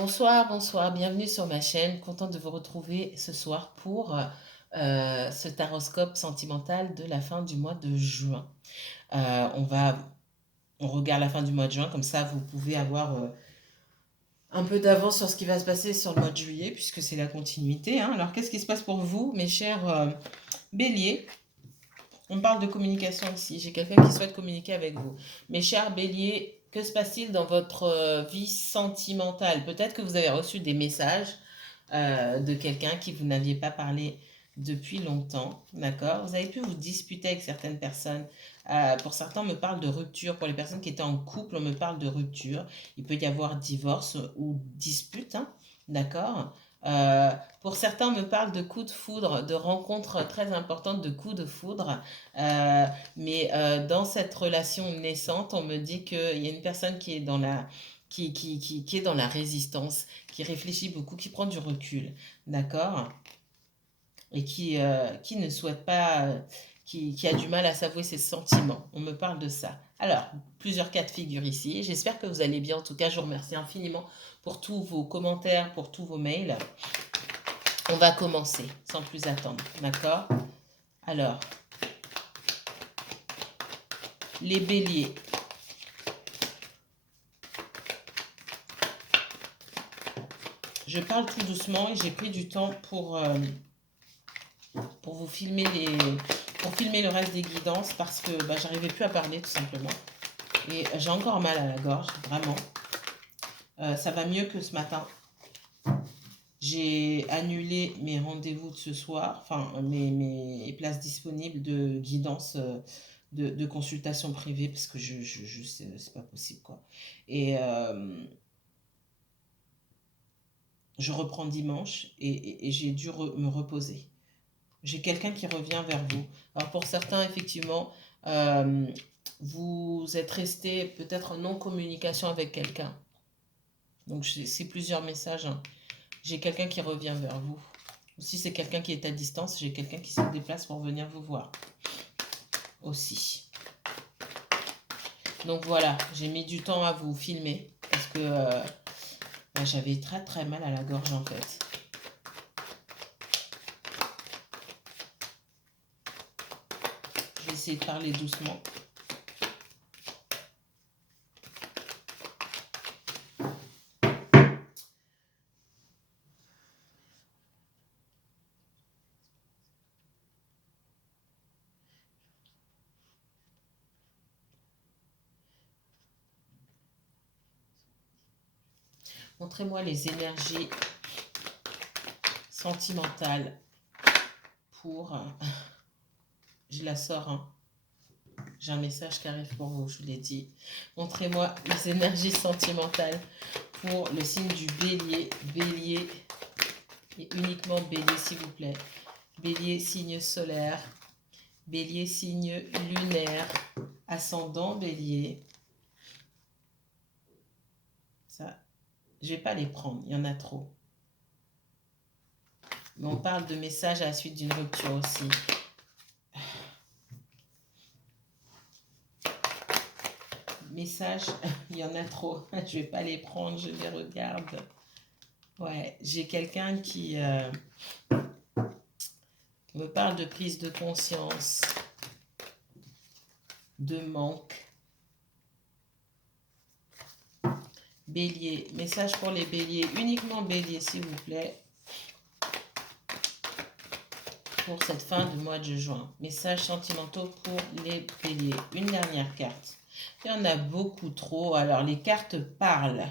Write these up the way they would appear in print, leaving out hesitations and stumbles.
Bonsoir, bonsoir, bienvenue sur ma chaîne. Contente de vous retrouver ce soir pour ce taroscope sentimental de la fin du mois de juin. On va, on regarde la fin du mois de juin, comme ça vous pouvez avoir un peu d'avance sur ce qui va se passer sur le mois de juillet, puisque c'est la continuité, hein. Alors qu'est-ce qui se passe pour vous, mes chers béliers? On parle de communication ici. J'ai quelqu'un qui souhaite communiquer avec vous. Mes chers béliers, que se passe-t-il dans votre vie sentimentale? Peut-être que vous avez reçu des messages de quelqu'un qui vous n'aviez pas parlé depuis longtemps, d'accord? Vous avez pu vous disputer avec certaines personnes. Pour certains, on me parle de rupture. Pour les personnes qui étaient en couple, on me parle de rupture. Il peut y avoir divorce ou dispute, hein, d'accord? Euh, pour certains, on me parle de coups de foudre, de rencontres très importantes, de coups de foudre. Euh, mais dans cette relation naissante, on me dit qu'il y a une personne qui est dans qui est dans la résistance, qui réfléchit beaucoup, qui prend du recul, d'accord? Et qui ne souhaite pas, qui a du mal à s'avouer ses sentiments. On me parle de ça. Alors, plusieurs cas de figure ici. J'espère que vous allez bien. En tout cas, je vous remercie infiniment pour tous vos commentaires, pour tous vos mails. On va commencer sans plus attendre, d'accord? Alors, les béliers. Je parle tout doucement et j'ai pris du temps pour vous filmer pour filmer le reste des guidances parce que j'arrivais plus à parler tout simplement. Et j'ai encore mal à la gorge, vraiment. Ça va mieux que ce matin. J'ai annulé mes rendez-vous de ce soir, enfin mes places disponibles de guidance, de consultation privée parce que je c'est pas possible quoi. Et je reprends dimanche et j'ai dû me reposer. J'ai quelqu'un qui revient vers vous. Alors pour certains, effectivement, euh, vous êtes resté peut-être en non-communication avec quelqu'un. Donc c'est plusieurs messages, hein. J'ai quelqu'un qui revient vers vous. Si c'est quelqu'un qui est à distance, j'ai quelqu'un qui se déplace pour venir vous voir aussi. Donc voilà, j'ai mis du temps à vous filmer parce que j'avais très très mal à la gorge en fait. Je vais essayer de parler doucement. Montrez-moi les énergies sentimentales pour... je la sors, hein. J'ai un message qui arrive pour vous, je vous l'ai dit. Montrez-moi les énergies sentimentales pour le signe du bélier. Bélier, et uniquement bélier s'il vous plaît. Bélier, signe solaire. Bélier, signe lunaire. Ascendant bélier. Ça, je vais pas les prendre, il y en a trop. Mais on parle de messages à la suite d'une rupture aussi. Messages, il y en a trop. Je vais pas les prendre, je les regarde. Ouais, j'ai quelqu'un qui me parle de prise de conscience, de manque. Bélier, message pour les béliers, uniquement bélier s'il vous plaît. Pour cette fin du mois de juin. Messages sentimentaux pour les béliers. Une dernière carte. Il y en a beaucoup trop. Alors les cartes parlent.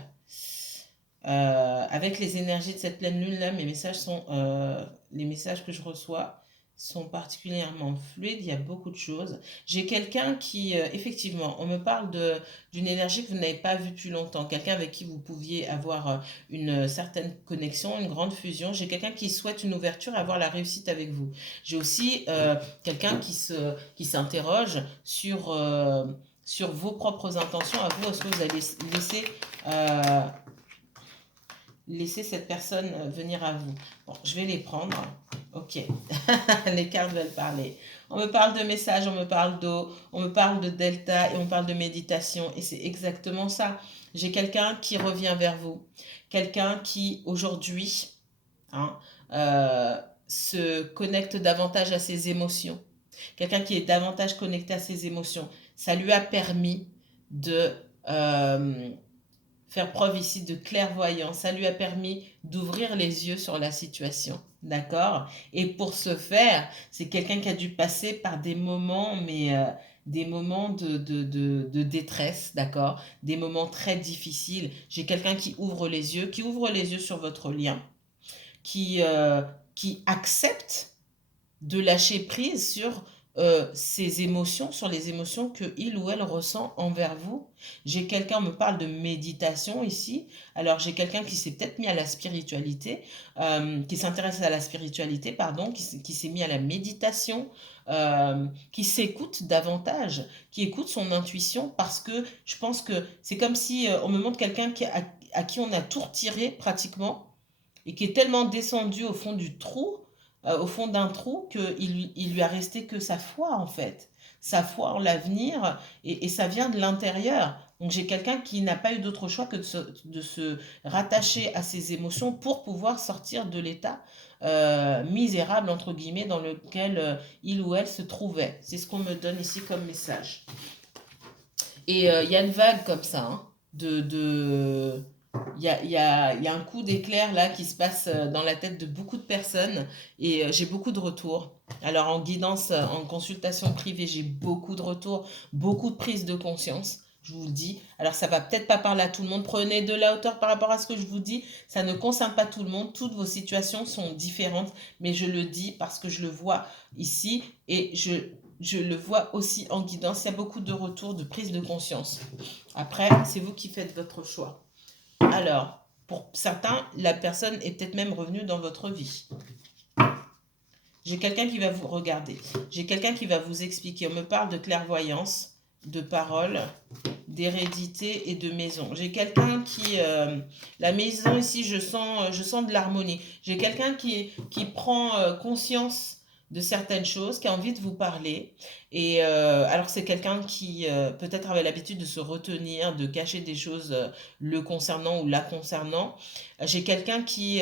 Avec les énergies de cette pleine lune là, les messages que je reçois sont particulièrement fluides. Il y a beaucoup de choses. J'ai quelqu'un qui, effectivement, on me parle d'une énergie que vous n'avez pas vue depuis longtemps. Quelqu'un avec qui vous pouviez avoir une certaine connexion, une grande fusion. J'ai quelqu'un qui souhaite une ouverture et avoir la réussite avec vous. J'ai aussi quelqu'un qui s'interroge sur vos propres intentions à vous. Est-ce que vous allez euh, laisser cette personne venir à vous? Bon, je vais les prendre. Ok, les cartes veulent parler. On me parle de messages, on me parle d'eau, on me parle de delta et on parle de méditation. Et c'est exactement ça. J'ai quelqu'un qui revient vers vous. Quelqu'un qui, aujourd'hui, hein, se connecte davantage à ses émotions. Quelqu'un qui est davantage connecté à ses émotions. Ça lui a permis de faire preuve ici de clairvoyance. Ça lui a permis d'ouvrir les yeux sur la situation. D'accord? Et pour ce faire, c'est quelqu'un qui a dû passer par des moments, mais des moments de détresse, d'accord? Des moments très difficiles. J'ai quelqu'un qui ouvre les yeux sur votre lien, qui, euh, qui accepte de lâcher prise sur ses émotions, sur les émotions que il ou elle ressent envers vous. J'ai quelqu'un, on me parle de méditation ici. Alors j'ai quelqu'un qui s'est peut-être mis à la spiritualité, qui s'intéresse à la spiritualité, pardon, qui s'est mis à la méditation, qui s'écoute davantage, qui écoute son intuition parce que je pense que c'est comme si on me montre quelqu'un à qui on a tout retiré pratiquement et qui est tellement descendu au fond du trou, au fond d'un trou, qu'il lui a resté que sa foi en fait, sa foi en l'avenir, et ça vient de l'intérieur. Donc j'ai quelqu'un qui n'a pas eu d'autre choix que de se rattacher à ses émotions pour pouvoir sortir de l'état misérable, entre guillemets, dans lequel il ou elle se trouvait. C'est ce qu'on me donne ici comme message. Et il y a une vague comme ça, hein, il y a un coup d'éclair là qui se passe dans la tête de beaucoup de personnes et j'ai beaucoup de retours. Alors en guidance, en consultation privée, j'ai beaucoup de retours, beaucoup de prise de conscience. Je vous le dis. Alors ça va peut-être pas parler à tout le monde. Prenez de la hauteur par rapport à ce que je vous dis. Ça ne concerne pas tout le monde. Toutes vos situations sont différentes, mais je le dis parce que je le vois ici et je le vois aussi en guidance. Il y a beaucoup de retours, de prise de conscience. Après, c'est vous qui faites votre choix. Alors, pour certains, la personne est peut-être même revenue dans votre vie. J'ai quelqu'un qui va vous regarder. J'ai quelqu'un qui va vous expliquer. On me parle de clairvoyance, de parole, d'hérédité et de maison. J'ai quelqu'un qui... la maison ici, je sens de l'harmonie. J'ai quelqu'un qui prend conscience de certaines choses, qui a envie de vous parler. Et alors c'est quelqu'un qui peut-être avait l'habitude de se retenir, de cacher des choses le concernant ou la concernant. J'ai quelqu'un qui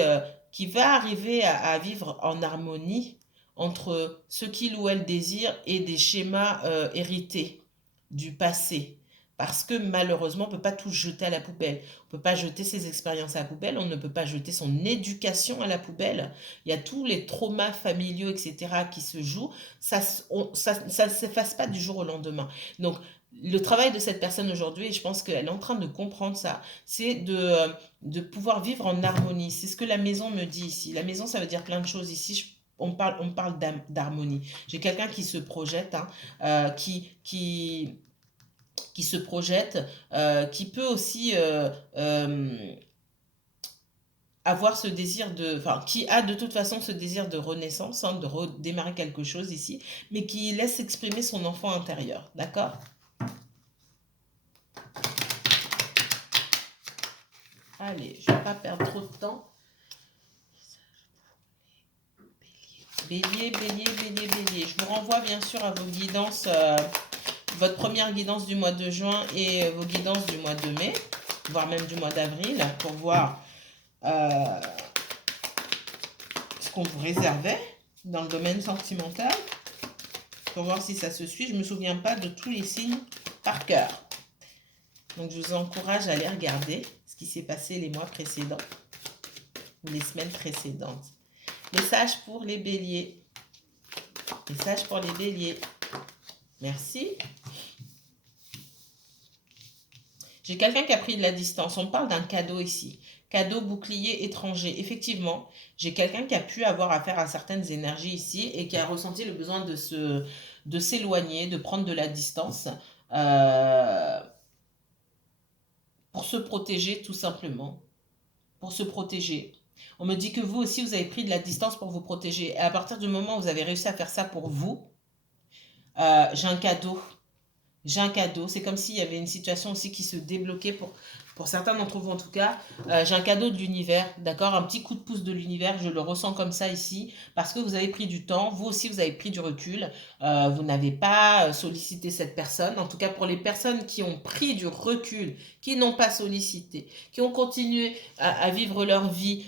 va arriver à vivre en harmonie entre ce qu'il ou elle désire et des schémas hérités du passé. Parce que malheureusement, on ne peut pas tout jeter à la poubelle. On ne peut pas jeter ses expériences à la poubelle. On ne peut pas jeter son éducation à la poubelle. Il y a tous les traumas familiaux, etc., qui se jouent. Ça ne s'efface pas du jour au lendemain. Donc, le travail de cette personne aujourd'hui, et je pense qu'elle est en train de comprendre ça, c'est de pouvoir vivre en harmonie. C'est ce que la maison me dit ici. La maison, ça veut dire plein de choses ici. On parle d'harmonie. J'ai quelqu'un qui se projette, hein, qui se projette, qui peut aussi avoir ce désir enfin, qui a de toute façon ce désir de renaissance, hein, de redémarrer quelque chose ici, mais qui laisse exprimer son enfant intérieur, d'accord? Allez, je ne vais pas perdre trop de temps. Bélier, bélier, bélier, bélier. Je vous renvoie bien sûr à vos guidances, votre première guidance du mois de juin et vos guidances du mois de mai, voire même du mois d'avril, pour voir ce qu'on vous réservait dans le domaine sentimental, pour voir si ça se suit. Je ne me souviens pas de tous les signes par cœur. Donc je vous encourage à aller regarder ce qui s'est passé les mois précédents ou les semaines précédentes. Message pour les béliers. Message pour les béliers. Merci. J'ai quelqu'un qui a pris de la distance. On parle d'un cadeau ici. Cadeau bouclier étranger. Effectivement, j'ai quelqu'un qui a pu avoir affaire à certaines énergies ici et qui a ressenti le besoin de s'éloigner, de prendre de la distance pour se protéger tout simplement. Pour se protéger. On me dit que vous aussi, vous avez pris de la distance pour vous protéger. Et à partir du moment où vous avez réussi à faire ça pour vous, j'ai un cadeau. J'ai un cadeau. C'est comme s'il y avait une situation aussi qui se débloquait pour certains d'entre vous en tout cas. J'ai un cadeau de l'univers, d'accord? Un petit coup de pouce de l'univers. Je le ressens comme ça ici parce que vous avez pris du temps. Vous aussi, vous avez pris du recul. Vous n'avez pas sollicité cette personne. En tout cas, pour les personnes qui ont pris du recul, qui n'ont pas sollicité, qui ont continué à vivre leur vie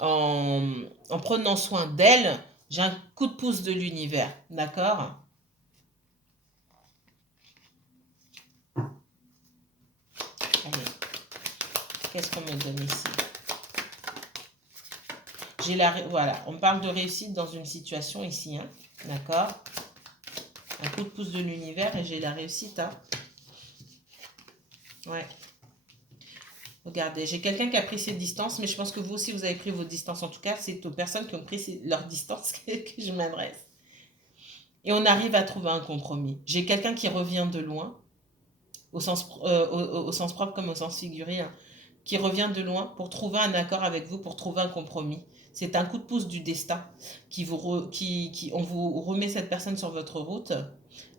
en prenant soin d'elles, j'ai un coup de pouce de l'univers, d'accord? Allez, qu'est-ce qu'on me donne ici? Voilà, on parle de réussite dans une situation ici, hein, d'accord? Un coup de pouce de l'univers et j'ai la réussite, hein. Ouais. Regardez, j'ai quelqu'un qui a pris ses distances, mais je pense que vous aussi, vous avez pris vos distances. En tout cas, c'est aux personnes qui ont pris leurs distances que je m'adresse. Et on arrive à trouver un compromis. J'ai quelqu'un qui revient de loin, au sens propre comme au sens figuré, hein, qui revient de loin pour trouver un accord avec vous, pour trouver un compromis. C'est un coup de pouce du destin on vous remet cette personne sur votre route,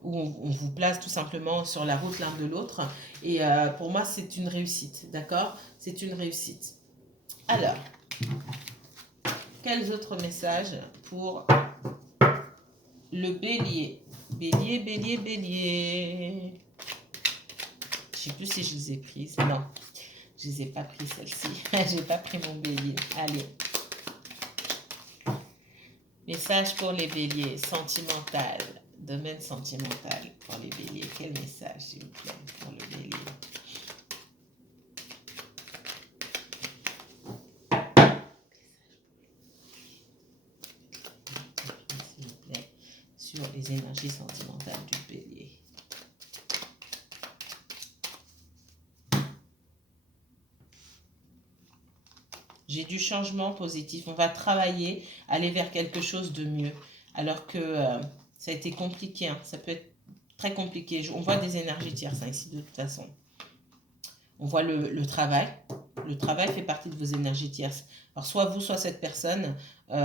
ou on vous place tout simplement sur la route l'un de l'autre. Et pour moi, c'est une réussite, d'accord? C'est une réussite. Alors, quels autres messages pour le bélier? Bélier, bélier, bélier. Je ne sais plus si je les ai prises. Non, je ne les ai pas prises celles-ci. Je n'ai pas pris mon bélier. Allez. Message pour les béliers, sentimental, domaine sentimental pour les béliers. Quel message, s'il vous plaît, pour le bélier? S'il vous plaît, sur les énergies sentimentales du bélier. J'ai du changement positif. On va travailler, aller vers quelque chose de mieux. Alors que ça a été compliqué, hein. Ça peut être très compliqué. On voit des énergies tierces, hein, ici de toute façon. On voit le travail. Le travail fait partie de vos énergies tierces. Alors soit vous, soit cette personne, il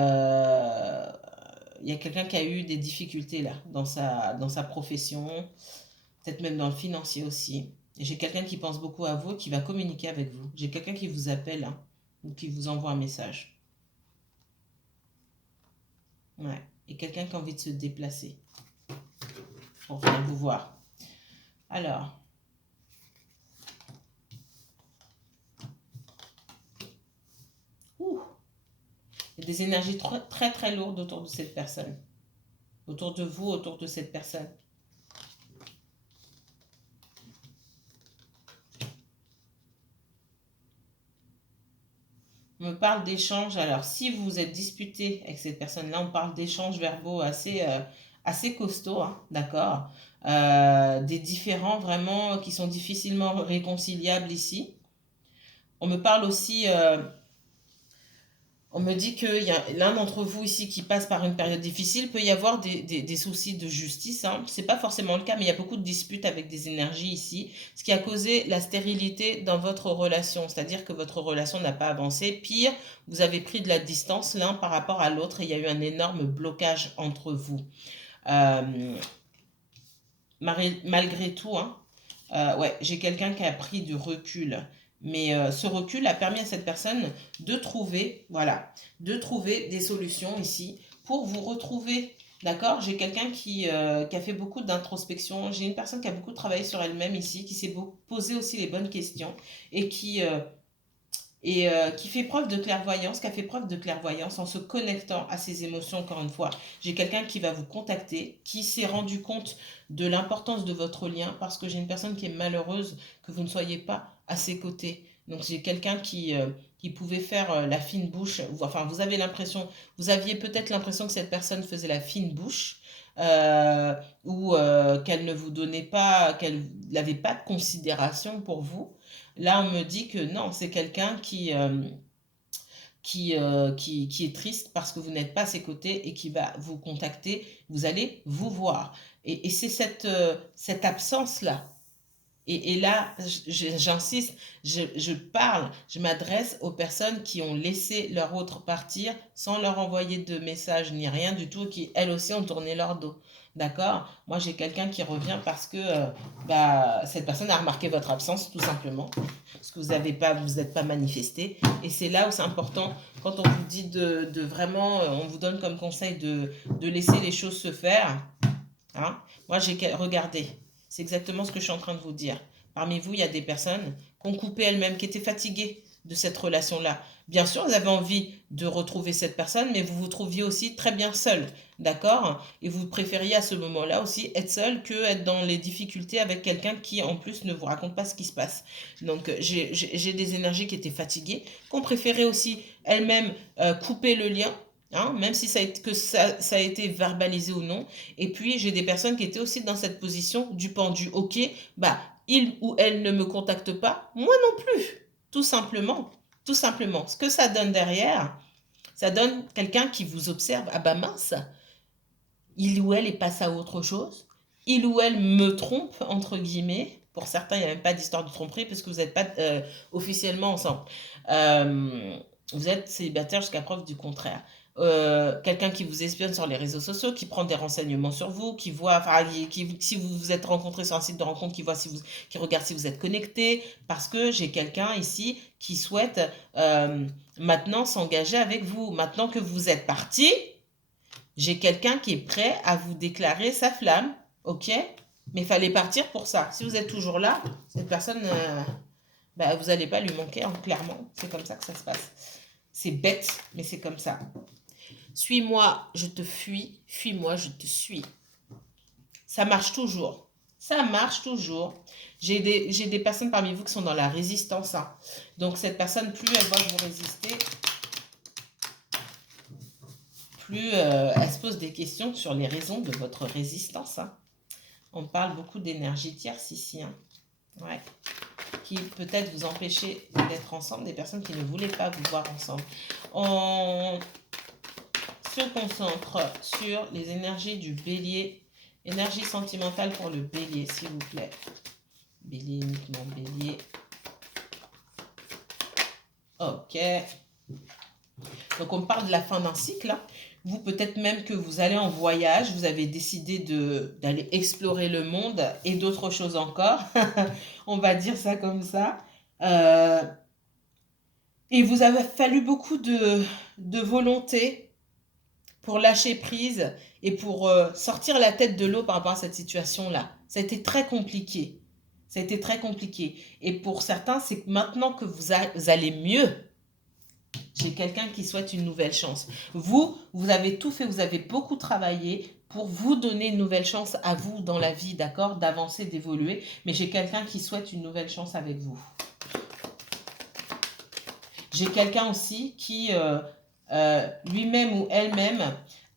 y a quelqu'un qui a eu des difficultés là dans sa profession, peut-être même dans le financier aussi. Et j'ai quelqu'un qui pense beaucoup à vous et qui va communiquer avec vous. J'ai quelqu'un qui vous appelle, hein, ou qui vous envoie un message. Ouais. Et quelqu'un qui a envie de se déplacer pour venir vous voir. Alors, il y a des énergies très très lourdes autour de cette personne. Autour de vous, autour de cette personne. On me parle d'échanges. Alors, si vous vous êtes disputé avec cette personne-là, on parle d'échanges verbaux assez costauds, hein, d'accord? Des différends vraiment qui sont difficilement réconciliables ici. On me parle aussi, on me dit qu'il y a l'un d'entre vous ici qui passe par une période difficile. Il peut y avoir des soucis de justice, hein. Ce n'est pas forcément le cas, mais il y a beaucoup de disputes avec des énergies ici, ce qui a causé la stérilité dans votre relation. C'est-à-dire que votre relation n'a pas avancé. Pire, vous avez pris de la distance l'un par rapport à l'autre et il y a eu un énorme blocage entre vous. Malgré tout, hein, ouais, j'ai quelqu'un qui a pris du recul. Mais ce recul a permis à cette personne de trouver, voilà, de trouver des solutions ici pour vous retrouver. D'accord? J'ai quelqu'un qui a fait beaucoup d'introspection. J'ai une personne qui a beaucoup travaillé sur elle-même ici, qui s'est posé aussi les bonnes questions et qui fait preuve de clairvoyance, qui a fait preuve de clairvoyance en se connectant à ses émotions, encore une fois. J'ai quelqu'un qui va vous contacter, qui s'est rendu compte de l'importance de votre lien, parce que j'ai une personne qui est malheureuse que vous ne soyez pas à ses côtés. Donc j'ai quelqu'un qui pouvait faire la fine bouche, enfin vous avez l'impression, vous aviez peut-être l'impression que cette personne faisait la fine bouche, ou qu'elle ne vous donnait pas, qu'elle n'avait pas de considération pour vous. Là, on me dit que non, c'est quelqu'un qui est triste parce que vous n'êtes pas à ses côtés et qui va vous contacter. Vous allez vous voir. Et c'est cette absence-là. Et là, j'insiste, je parle, je m'adresse aux personnes qui ont laissé leur autre partir sans leur envoyer de message ni rien du tout, qui elles aussi ont tourné leur dos. D'accord? Moi, j'ai quelqu'un qui revient parce que cette personne a remarqué votre absence, tout simplement. Parce que vous n'êtes pas manifesté. Et c'est là où c'est important, quand on vous dit de vraiment, on vous donne comme conseil de laisser les choses se faire. Hein. Moi, regardez, c'est exactement ce que je suis en train de vous dire. Parmi vous, il y a des personnes qui ont coupé elles-mêmes, qui étaient fatiguées de cette relation-là. Bien sûr, vous avez envie de retrouver cette personne, mais vous vous trouviez aussi très bien seul, d'accord? Et vous préfériez à ce moment-là aussi être seul que être dans les difficultés avec quelqu'un qui, en plus, ne vous raconte pas ce qui se passe. Donc, j'ai des énergies qui étaient fatiguées, qui ont préféré aussi elles-mêmes couper le lien. Hein, même si ça a été verbalisé ou non. Et puis, j'ai des personnes qui étaient aussi dans cette position du pendu. Ok, bah, il ou elle ne me contacte pas, moi non plus. Tout simplement. Tout simplement. Ce que ça donne derrière, ça donne quelqu'un qui vous observe. Ah bah mince, il ou elle est passé à autre chose. Il ou elle me trompe, entre guillemets. Pour certains, il n'y a même pas d'histoire de tromperie parce que vous n'êtes pas officiellement ensemble. Euh, vous êtes célibataire jusqu'à preuve du contraire. Quelqu'un qui vous espionne sur les réseaux sociaux, qui prend des renseignements sur vous, qui voit, enfin, si vous vous êtes rencontré sur un site de rencontre, qui regarde si vous êtes connecté, parce que j'ai quelqu'un ici qui souhaite maintenant s'engager avec vous. Maintenant que vous êtes parti, j'ai quelqu'un qui est prêt à vous déclarer sa flamme, ok? Mais il fallait partir pour ça. Si vous êtes toujours là, cette personne, vous n'allez pas lui manquer, hein, clairement. C'est comme ça que ça se passe. C'est bête, mais c'est comme ça. Suis-moi, je te fuis. Fuis-moi, je te suis. Ça marche toujours. Ça marche toujours. J'ai des personnes parmi vous qui sont dans la résistance. Hein. Donc cette personne, plus elle va vous résister, plus elle se pose des questions sur les raisons de votre résistance. Hein. On parle beaucoup d'énergie tierce ici. Hein. Ouais. Qui peut-être vous empêcher d'être ensemble, des personnes qui ne voulaient pas vous voir ensemble. On se concentre sur les énergies du bélier. Énergie sentimentale pour le bélier, s'il vous plaît. Bélier, uniquement bélier. Ok. Donc on parle de la fin d'un cycle. Hein. Vous, peut-être même que vous allez en voyage, vous avez décidé d'aller explorer le monde et d'autres choses encore. On va dire ça comme ça. Et vous avez fallu beaucoup de volonté pour lâcher prise et pour sortir la tête de l'eau par rapport à cette situation-là. Ça a été très compliqué. Ça a été très compliqué. Et pour certains, c'est que maintenant que vous allez mieux, j'ai quelqu'un qui souhaite une nouvelle chance. Vous avez tout fait, vous avez beaucoup travaillé pour vous donner une nouvelle chance à vous dans la vie, d'accord, d'avancer, d'évoluer. Mais j'ai quelqu'un qui souhaite une nouvelle chance avec vous. J'ai quelqu'un aussi qui, lui-même ou elle-même,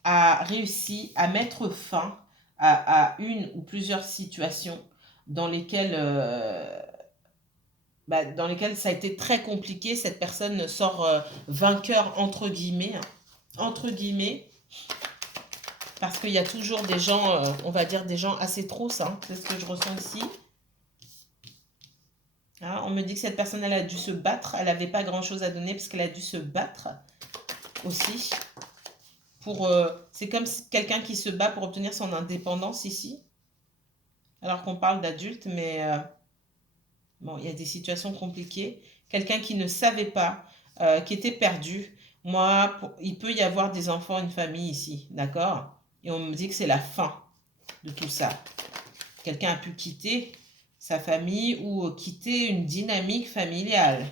a réussi à mettre fin à une ou plusieurs situations dans lesquelles dans lesquelles ça a été très compliqué. Cette personne sort vainqueur, entre guillemets. Hein, entre guillemets. Parce qu'il y a toujours des gens, on va dire des gens assez trousses. Hein, c'est ce que je ressens ici. Hein, on me dit que cette personne, elle a dû se battre. Elle n'avait pas grand-chose à donner parce qu'elle a dû se battre aussi. C'est comme quelqu'un qui se bat pour obtenir son indépendance ici. Alors qu'on parle d'adulte, mais... bon, il y a des situations compliquées. Quelqu'un qui ne savait pas, qui était perdu. Moi, il peut y avoir des enfants, une famille ici, d'accord? Et on me dit que c'est la fin de tout ça. Quelqu'un a pu quitter sa famille ou quitter une dynamique familiale.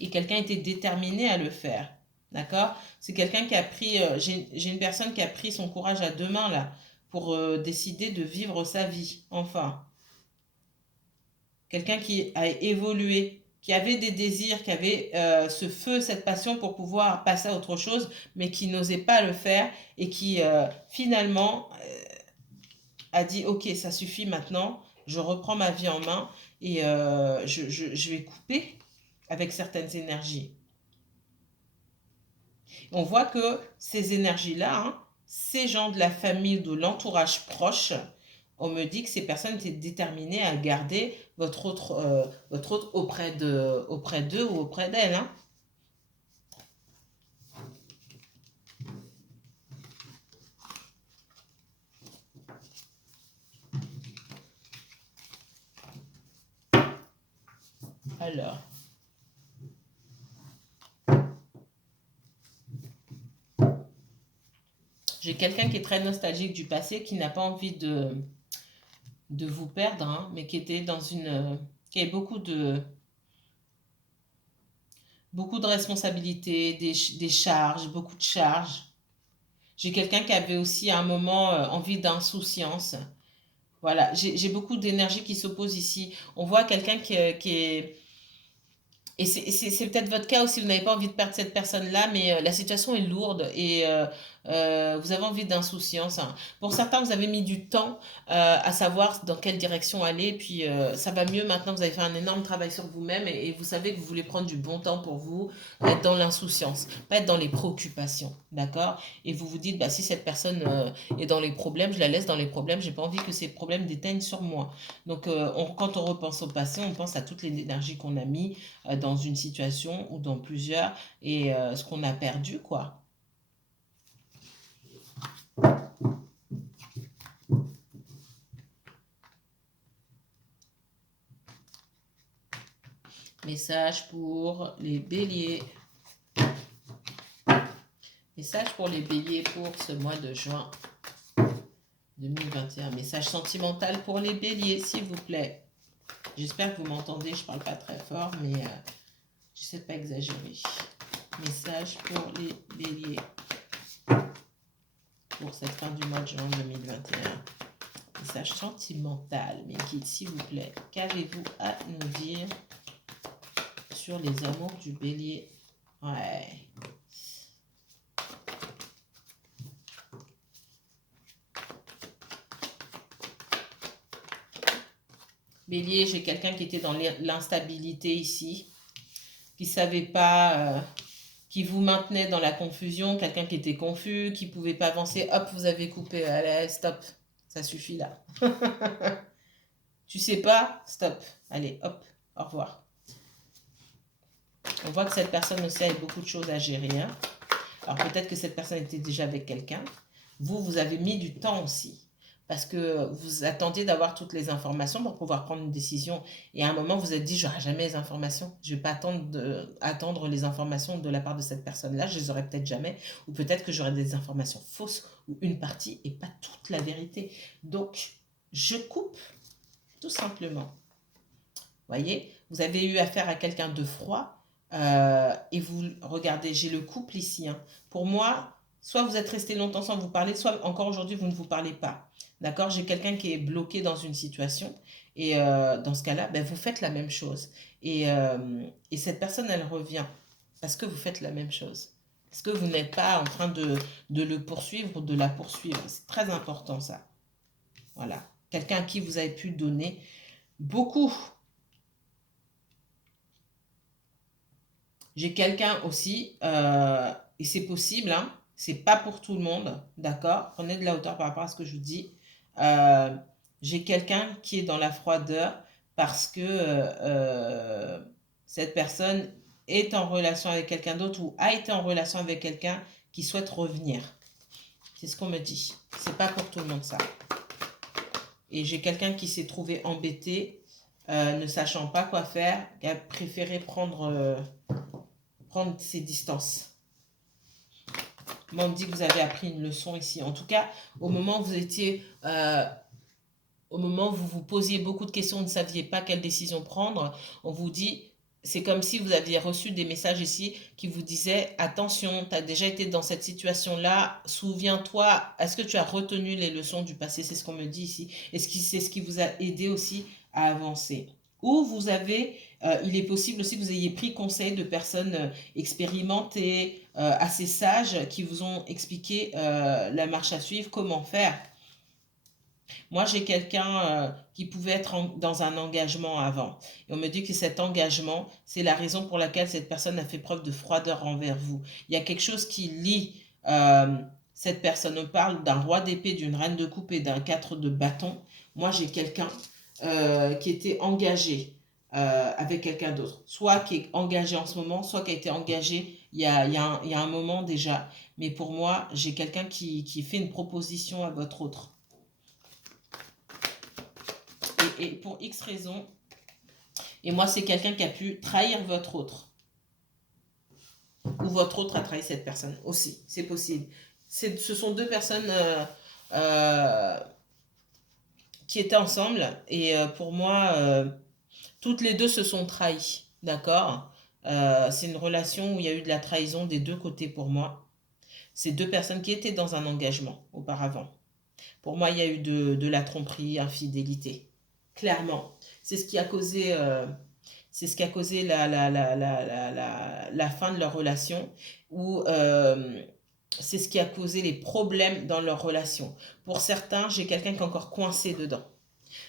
Et quelqu'un était déterminé à le faire, d'accord? C'est quelqu'un qui a pris... j'ai une personne qui a pris son courage à deux mains, là, pour décider de vivre sa vie, enfin. Quelqu'un qui a évolué, qui avait des désirs, qui avait ce feu, cette passion pour pouvoir passer à autre chose, mais qui n'osait pas le faire et qui finalement a dit ok, ça suffit maintenant, je reprends ma vie en main et je vais couper avec certaines énergies. On voit que ces énergies-là, hein, ces gens de la famille, de l'entourage proche, on me dit que ces personnes étaient déterminées à garder votre autre auprès d'eux ou auprès d'elles. Hein. Alors, j'ai quelqu'un qui est très nostalgique du passé, qui n'a pas envie de vous perdre, hein, mais qui était dans une... qui avait beaucoup de responsabilités, des charges, beaucoup de charges. J'ai quelqu'un qui avait aussi à un moment envie d'insouciance. Voilà, j'ai beaucoup d'énergie qui s'oppose ici. On voit quelqu'un qui est... Et c'est peut-être votre cas aussi, vous n'avez pas envie de perdre cette personne-là, mais la situation est lourde et vous avez envie d'insouciance, hein. Pour certains, vous avez mis du temps à savoir dans quelle direction aller, puis ça va mieux maintenant, vous avez fait un énorme travail sur vous-même et vous savez que vous voulez prendre du bon temps pour vous, être dans l'insouciance, pas être dans les préoccupations, d'accord? Et vous vous dites, bah, si cette personne est dans les problèmes, je la laisse dans les problèmes, j'ai pas envie que ces problèmes déteignent sur moi. Donc quand on repense au passé, on pense à toute l'énergie qu'on a mis dans une situation ou dans plusieurs et ce qu'on a perdu, quoi. Message pour les béliers. Message pour les béliers pour ce mois de juin 2021. Message sentimental pour les béliers, s'il vous plaît. J'espère que vous m'entendez, je parle pas très fort, mais j'essaie de pas exagérer. Message pour les béliers pour cette fin du mois de juin 2021. Message sentimental, mais guide, s'il vous plaît. Qu'avez-vous à nous dire sur les amours du bélier? Ouais. Bélier, j'ai quelqu'un qui était dans l'instabilité ici, qui ne savait pas, qui vous maintenait dans la confusion, quelqu'un qui était confus, qui ne pouvait pas avancer. Hop, vous avez coupé. Allez, stop. Ça suffit là. Tu sais pas? Stop. Allez, hop, au revoir. On voit que cette personne aussi a beaucoup de choses à gérer, hein. Alors peut-être que cette personne était déjà avec quelqu'un. Vous avez mis du temps aussi. Parce que vous attendiez d'avoir toutes les informations pour pouvoir prendre une décision. Et à un moment, vous vous êtes dit, j'aurai jamais les informations. Je ne vais pas attendre les informations de la part de cette personne-là. Je les aurai peut-être jamais. Ou peut-être que j'aurai des informations fausses ou une partie et pas toute la vérité. Donc, je coupe tout simplement. Voyez, vous avez eu affaire à quelqu'un de froid et vous regardez, j'ai le couple ici, hein. Pour moi, soit vous êtes resté longtemps sans vous parler, soit encore aujourd'hui vous ne vous parlez pas. D'accord? J'ai quelqu'un qui est bloqué dans une situation et dans ce cas-là, ben, vous faites la même chose. Et cette personne, elle revient parce que vous faites la même chose. Parce que vous n'êtes pas en train de le poursuivre ou de la poursuivre. C'est très important ça. Voilà. Quelqu'un à qui vous avez pu donner beaucoup. J'ai quelqu'un aussi, et c'est possible, hein, c'est pas pour tout le monde, d'accord? Prenez de la hauteur par rapport à ce que je vous dis. Euh, j'ai quelqu'un qui est dans la froideur parce que cette personne est en relation avec quelqu'un d'autre ou a été en relation avec quelqu'un qui souhaite revenir. C'est ce qu'on me dit. C'est pas pour tout le monde ça. Et j'ai quelqu'un qui s'est trouvé embêté, ne sachant pas quoi faire, qui a préféré prendre ses distances. Moi, on me dit que vous avez appris une leçon ici. En tout cas, au moment où vous étiez, au moment où vous vous posiez beaucoup de questions, vous ne saviez pas quelle décision prendre, on vous dit, c'est comme si vous aviez reçu des messages ici qui vous disaient, attention, tu as déjà été dans cette situation-là, souviens-toi, est-ce que tu as retenu les leçons du passé? C'est ce qu'on me dit ici. Est-ce que c'est ce qui vous a aidé aussi à avancer? Ou vous avez, il est possible aussi que vous ayez pris conseil de personnes expérimentées, assez sages, qui vous ont expliqué la marche à suivre, comment faire. Moi, j'ai quelqu'un qui pouvait être dans un engagement avant. Et on me dit que cet engagement, c'est la raison pour laquelle cette personne a fait preuve de froideur envers vous. Il y a quelque chose qui lie cette personne. On parle d'un roi d'épée, d'une reine de coupe et d'un 4 de bâton. Moi, j'ai quelqu'un qui était engagé avec quelqu'un d'autre. Soit qui est engagé en ce moment, soit qui a été engagé il y a un moment déjà. Mais pour moi, j'ai quelqu'un qui fait une proposition à votre autre. Et pour X raisons, Et moi, c'est quelqu'un qui a pu trahir votre autre. Ou votre autre a trahi cette personne aussi. C'est possible. Ce sont deux personnes euh, qui étaient ensemble. Et pour moi, toutes les deux se sont trahies. D'accord. C'est une relation où il y a eu de la trahison des deux côtés pour moi. C'est deux personnes qui étaient dans un engagement auparavant. Pour moi, il y a eu de la tromperie, infidélité. Clairement. C'est ce qui a causé, c'est ce qui a causé la fin de leur relation, ou c'est ce qui a causé les problèmes dans leur relation. Pour certains, j'ai quelqu'un qui est encore coincé dedans.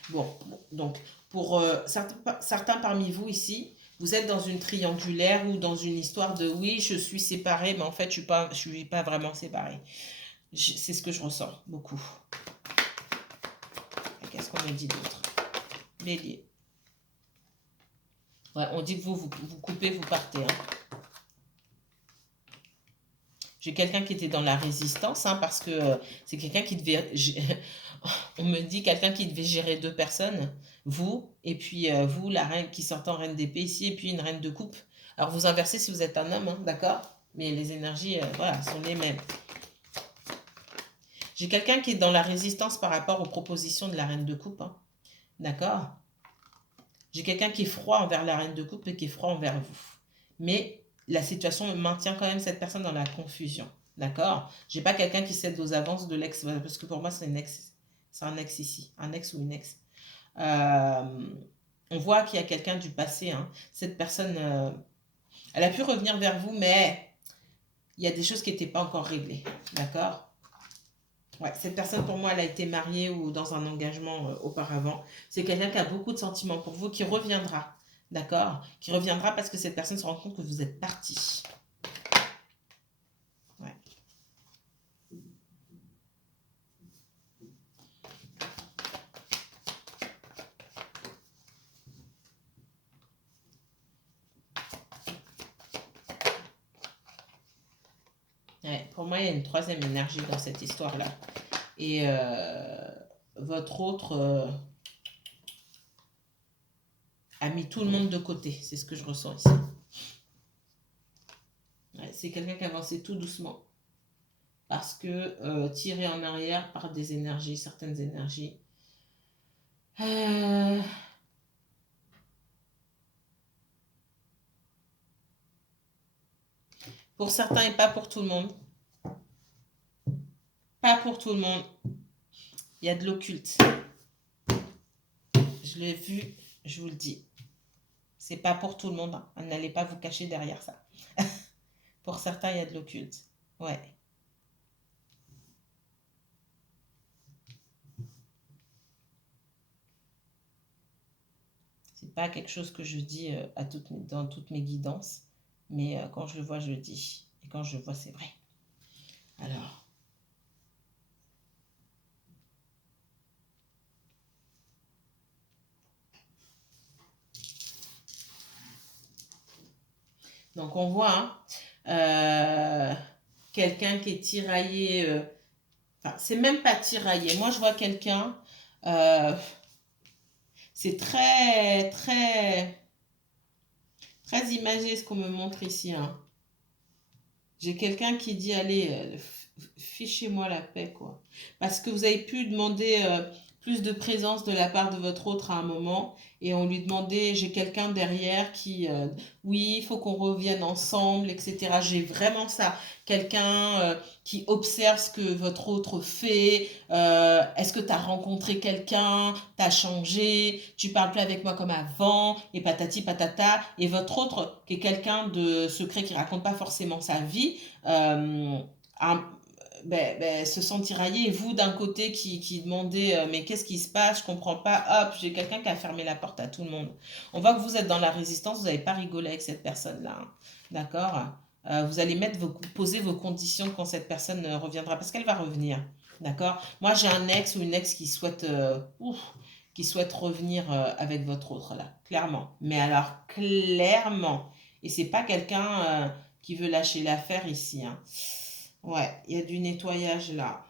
Bon, donc, pour certains parmi vous ici, vous êtes dans une triangulaire ou dans une histoire de oui, je suis séparée, mais en fait, je suis pas vraiment séparée. C'est ce que je ressens beaucoup. Qu'est-ce qu'on me dit d'autre? Bélier. Ouais, on dit que vous coupez, vous partez. Hein. J'ai quelqu'un qui était dans la résistance, hein, parce que c'est quelqu'un qui devait... on me dit quelqu'un qui devait gérer deux personnes, vous, et puis vous, la reine qui sort en reine d'épée ici, et puis une reine de coupe. Alors vous inversez si vous êtes un homme, hein, d'accord? Mais les énergies, voilà, sont les mêmes. J'ai quelqu'un qui est dans la résistance par rapport aux propositions de la reine de coupe, hein, d'accord? J'ai quelqu'un qui est froid envers la reine de coupe et qui est froid envers vous. Mais la situation maintient quand même cette personne dans la confusion. D'accord? J'ai pas quelqu'un qui cède aux avances de l'ex, parce que pour moi, c'est un ex ici. Un ex ou une ex. On voit qu'il y a quelqu'un du passé. Hein. Cette personne, elle a pu revenir vers vous, mais il y a des choses qui n'étaient pas encore réglées. D'accord? Ouais, cette personne, pour moi, elle a été mariée ou dans un engagement auparavant. C'est quelqu'un qui a beaucoup de sentiments pour vous, qui reviendra. D'accord? Qui reviendra parce que cette personne se rend compte que vous êtes parti. Ouais. Ouais, pour moi, il y a une troisième énergie dans cette histoire-là. Et votre autre a mis tout le monde de côté. C'est ce que je ressens ici. Ouais, c'est quelqu'un qui avançait tout doucement. Parce que tiré en arrière par des énergies, certaines énergies. Pour certains et pas pour tout le monde. Pas pour tout le monde. Il y a de l'occulte. Je l'ai vu, je vous le dis. C'est pas pour tout le monde. Hein. N'allez pas vous cacher derrière ça. Pour certains, il y a de l'occulte. Ouais. C'est pas quelque chose que je dis dans toutes mes guidances. Mais quand je le vois, je le dis. Et quand je le vois, c'est vrai. Alors. Donc on voit quelqu'un qui est tiraillé. Enfin, c'est même pas tiraillé. Moi, je vois quelqu'un. C'est très, très, très imagé ce qu'on me montre ici. Hein. J'ai quelqu'un qui dit, allez, fichez-moi la paix, quoi. Parce que vous avez pu demander plus de présence de la part de votre autre à un moment, et on lui demandait, j'ai quelqu'un derrière qui, oui, il faut qu'on revienne ensemble, etc. J'ai vraiment ça. Quelqu'un qui observe ce que votre autre fait. Est-ce que tu as rencontré quelqu'un? Tu as changé? Tu parles plus avec moi comme avant? Et patati patata. Et votre autre, qui est quelqu'un de secret, qui raconte pas forcément sa vie, un- se sent tiraillé. Et vous, d'un côté, qui demandez mais qu'est-ce qui se passe? Je comprends pas. Hop, j'ai quelqu'un qui a fermé la porte à tout le monde. On voit que vous êtes dans la résistance, vous n'avez pas rigolé avec cette personne-là. Hein. D'accord? Vous allez poser vos conditions quand cette personne reviendra, parce qu'elle va revenir. D'accord? Moi, j'ai un ex ou une ex qui souhaite revenir avec votre autre, là. Clairement. Mais alors, clairement. Et c'est pas quelqu'un qui veut lâcher l'affaire ici. Hein. Ouais, il y a du nettoyage là.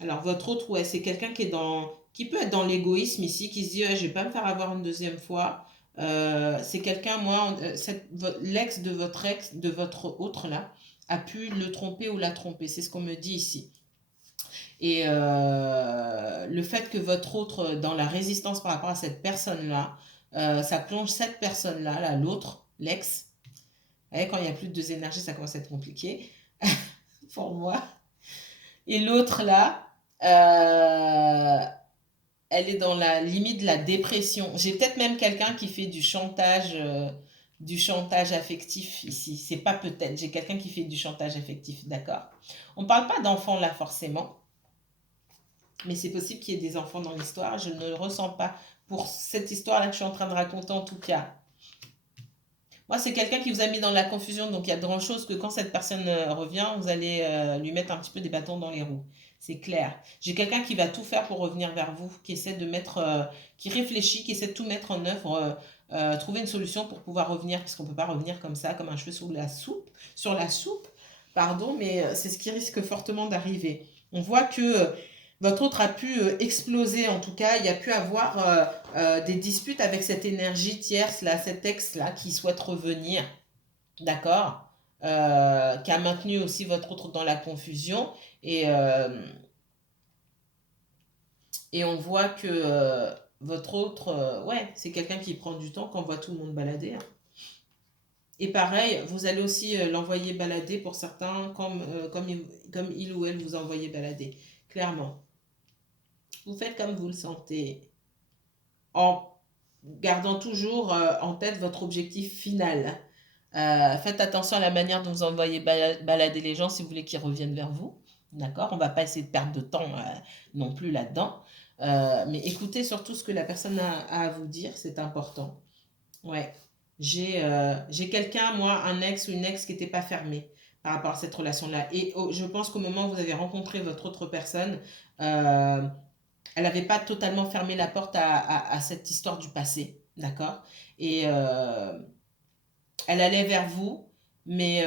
Alors, votre autre, ouais, c'est quelqu'un qui peut être dans l'égoïsme ici, qui se dit, ouais, je vais pas me faire avoir une deuxième fois. C'est quelqu'un, moi, l'ex de votre autre là, a pu le tromper ou la tromper. C'est ce qu'on me dit ici. Et le fait que votre autre, dans la résistance par rapport à cette personne-là, ça plonge cette personne-là, là, l'autre, l'ex. Vous voyez, quand il n'y a plus de deux énergies, ça commence à être compliqué pour moi. Et l'autre là, euh, elle est dans la limite de la dépression. J'ai peut-être même quelqu'un qui fait du chantage affectif ici. C'est pas peut-être. J'ai quelqu'un qui fait du chantage affectif, d'accord. On parle pas d'enfants là forcément, mais c'est possible qu'il y ait des enfants dans l'histoire. Je ne le ressens pas pour cette histoire-là que je suis en train de raconter en tout cas. Moi, c'est quelqu'un qui vous a mis dans la confusion, donc il y a de grandes choses que quand cette personne revient, vous allez lui mettre un petit peu des bâtons dans les roues. C'est clair. J'ai quelqu'un qui va tout faire pour revenir vers vous, qui essaie de mettre, qui réfléchit, qui essaie de tout mettre en œuvre, trouver une solution pour pouvoir revenir, puisqu'on ne peut pas revenir comme ça, comme un cheveu sur la soupe, pardon, mais c'est ce qui risque fortement d'arriver. On voit que votre autre a pu exploser, en tout cas, il y a pu avoir des disputes avec cette énergie tierce, là, cet ex-là, qui souhaite revenir, d'accord, qui a maintenu aussi votre autre dans la confusion, et, euh, et on voit que votre autre, ouais, c'est quelqu'un qui prend du temps, qu'on voit tout le monde balader, hein. Et pareil, vous allez aussi l'envoyer balader pour certains, comme il ou elle vous a envoyé balader, clairement. Vous faites comme vous le sentez, en gardant toujours en tête votre objectif final. Faites attention à la manière dont vous envoyez balader les gens si vous voulez qu'ils reviennent vers vous. D'accord. On ne va pas essayer de perdre de temps non plus là-dedans. Mais écoutez surtout ce que la personne a à vous dire, c'est important. Ouais. J'ai quelqu'un, moi, un ex ou une ex qui n'était pas fermée par rapport à cette relation-là. Et je pense qu'au moment où vous avez rencontré votre autre personne, euh, elle n'avait pas totalement fermé la porte à cette histoire du passé, d'accord. Et elle allait vers vous, mais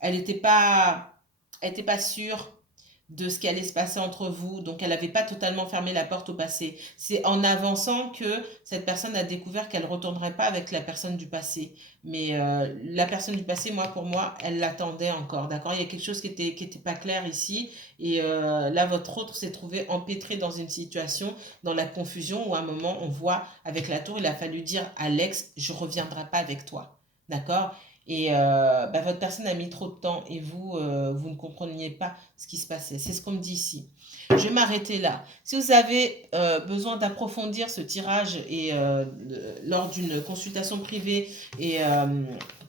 elle n'était pas, elle était pas sûre de ce qui allait se passer entre vous, donc elle n'avait pas totalement fermé la porte au passé. C'est en avançant que cette personne a découvert qu'elle ne retournerait pas avec la personne du passé. Mais la personne du passé, moi, pour moi, elle l'attendait encore, d'accord. Il y a quelque chose qui était pas clair ici, et là, votre autre s'est trouvé empêtré dans une situation, dans la confusion, où à un moment, on voit, avec la tour, il a fallu dire à l'ex, je ne reviendrai pas avec toi. D'accord. Et bah, votre personne a mis trop de temps et vous, vous ne compreniez pas ce qui se passait. C'est ce qu'on me dit ici. Je vais m'arrêter là. Si vous avez besoin d'approfondir ce tirage et lors d'une consultation privée et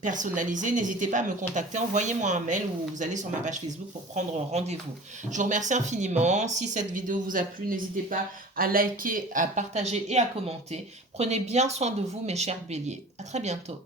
personnalisée, n'hésitez pas à me contacter. Envoyez-moi un mail ou vous allez sur ma page Facebook pour prendre rendez-vous. Je vous remercie infiniment. Si cette vidéo vous a plu, n'hésitez pas à liker, à partager et à commenter. Prenez bien soin de vous, mes chers béliers. À très bientôt.